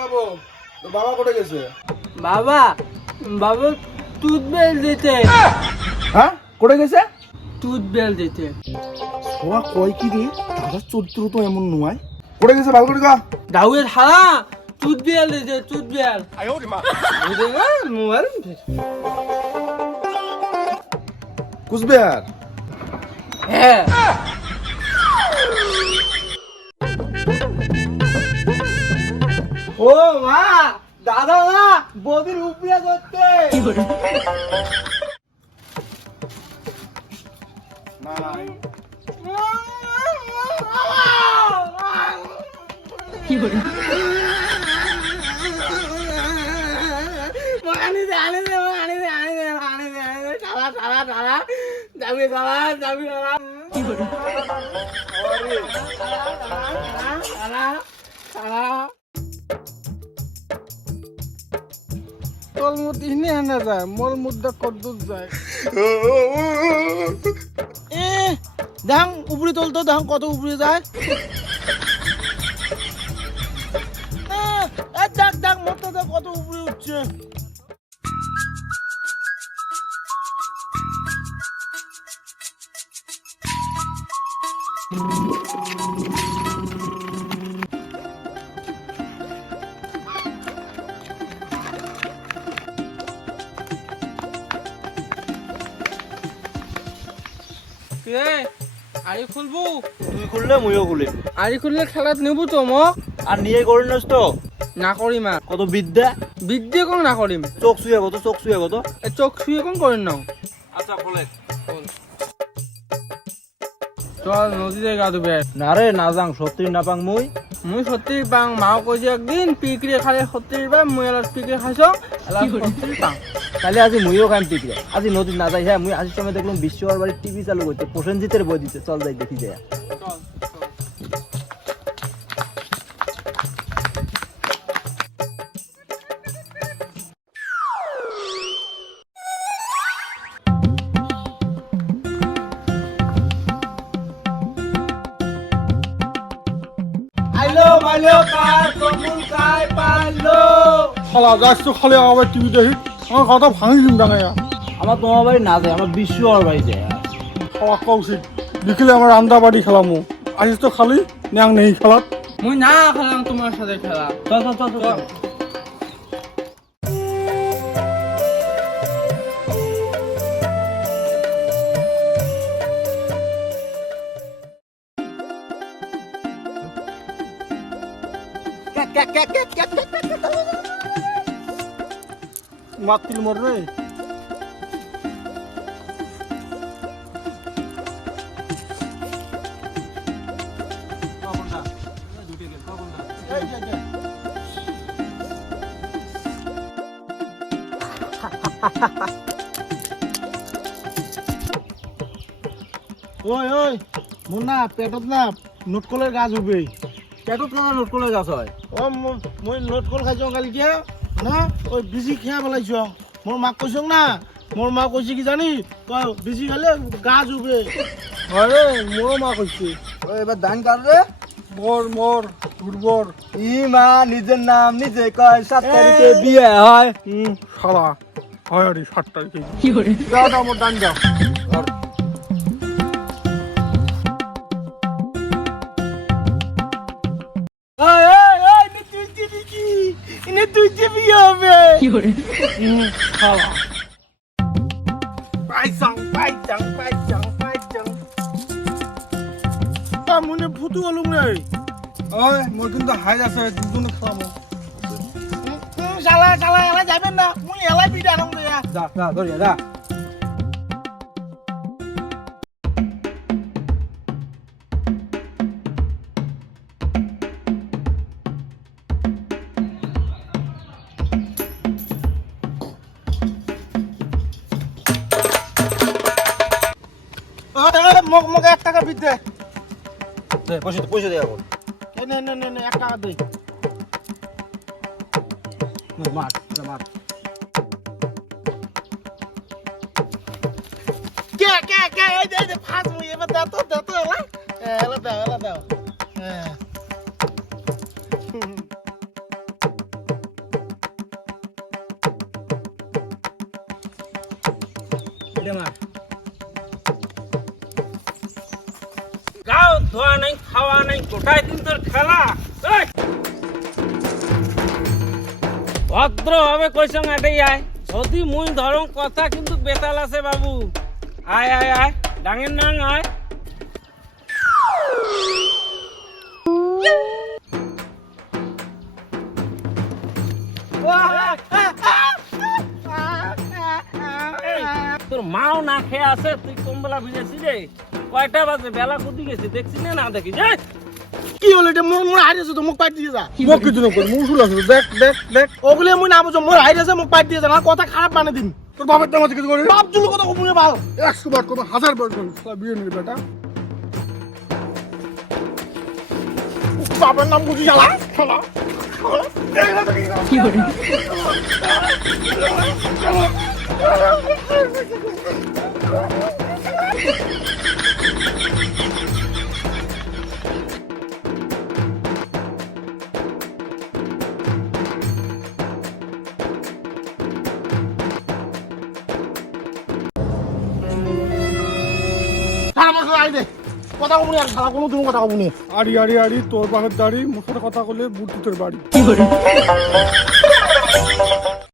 বাবু, তো বাবা কোথায় গেছে? বাবা বাবু টুথবেল দিতে। হ্যাঁ, কোথায় গেছে? টুথবেল দিতে। ওরা কয় কি রে, দাদার চরিত্র তো এমন নয়। কোথায় গেছে ভালো করে গা? দাউয়ের হারা টুথবেল দিতে, টুথবেল। বুঝে না মোবাইল কুচবিহার। হ্যাঁ। ও মা, দাদা না বদির উপরে করতে। নাই। কি করে? আনি দে সালা যাবি সালা। কি করে? সালা তোর মুদ ইনে আনা যায়, মোর মুদ্দা কদ্দুর যায়। দেখ উপরে তোল তো, দেখ কত উপরে যায়। দেখ মোটটা দেখ কত উপরে উঠছে। আড়ি খুলবো? তুই খুললে মইও খুলি। আড়ি খুললে খেলাত নেবো তো মোক। আর নিয়ে করিস তো? না করিম আর। কত বিদ্যা বিদ্যে কোন না করিম। চোখ শুয়ে কত, চোখ শুয়ে কত। চোখ শুয়ে কোন করেন নাও। আচ্ছা খোলে। চল নদীতে গা ধুবে। না রে না যাং, সত্যি না পাং মুই সত্যি পাং। মাও কইছে একদিন পিকরে খালে সত্যি পাং, মুই এলার পিকরে খাইছ এলার সত্যি পাং। তাহলে আজি মইও খাইম পিকরে। আজি নদীত না যাই। হ্যাঁ মুই আজির সময় দেখলাম বিশ্বর বাড়ির টিভি চালু করতে, প্রসেনজিতের বই দিতে। চল যাই দেখি যায়। আইলো মাইলো কার কমুল কাই পাইলো। শালা যাস তো খালি আবার টিভি দেখি, আমার কথা ভাঙি দিম ডাঙাইয়া। আমার তোমার বাড়ি না যায়, আমার বিশ্বর বাড়ি যায়। খাওয়া খাওয়া উচিত, বিকেলে আমার রান্দা বাড়ি খেলামো। আসিস তো খালি ন্যাং নেই খেলাত। মুই না খেলাম তোমার সাথে খেলা। চল চল চল চল। মাতিল মর রে। ওই ওই মোর না পেটত না নোটকলের গাছ উঠবে। পেটত না নোটকলে গাছ হয়। ও মই নোটকল খাইছ কালিকে না, ওই বিজি খেয়া পেলাইছ। মোর মাক কৈছ না, মোর মা কৈছে কি জানি, তই বিজি খালে গাছ উঠবে। আরে মোর মা কৈছে। এবার ধান কাট রে। মোর মোর দুর্বর। ই মা নিজের নাম নিজে কয়, 7 তারিখে বিয়ে হয়। শালা হয় আরে 7 তারিখে। কি করে? দাও দাও মোর দান দাও। কি করে? শালা পাইছাং তা মনে ফুটু গলুম রে। ওই মোর কিন্তু হাই আছে, দুজনে খালামো। শালা শালা এলা যাবেন না, মুই এলাই বিটা আনম রে। যা যা ধরিয়া যা। মোক মোক 1 টাকা বিদ দে। দে পয়সা দে এখন। নে 1 টাকা দে। মার মার। কে এই যে ফাস মুই এবার দাও তো এলা দাও। ধোয়া নাই খাওয়া নাই গোটাই দিন তোর খেলা এই! ভদ্রভাবে কইসং এটাই আয় যদি মুই ধরং কথা কিন্তু বেতাল আছে বাবু আয় আয় আয় ডাঙের নাং আয় তোর মাও না খেয়ে আছে তুই কমবেলা ভিজেছি রে কয়টা বাজে বেলা কুদি গেছে দেখছি না দেখি যে কি হলো এটা মোর হারিয়েছে তো মোক পাইট দিয়ে যা মোক কিছু নকর মোৰ উচুল আছে দেখ দেখ দেখ ওগুলো মুই না বুঝো মোর হারিয়েছে মোক পাইট দিয়ে যা না কথা খারাপ বানিয়ে দিন তোর বাপের নাম আছে কিছু করে বাপ জুলু কথা কমুনে ভালো 100 বার কম 1000 বার কম সব বিয়ে নিয়ে বেটা বাবার নাম বুঝি শালা শালা কথা কমুনি আর শালা কোনো তুমি কথা কমুনি আড়ি আড়ি আড়ি তোর বাপের দাড়ি মুখের কথা বলে বুট তোর বাড়ি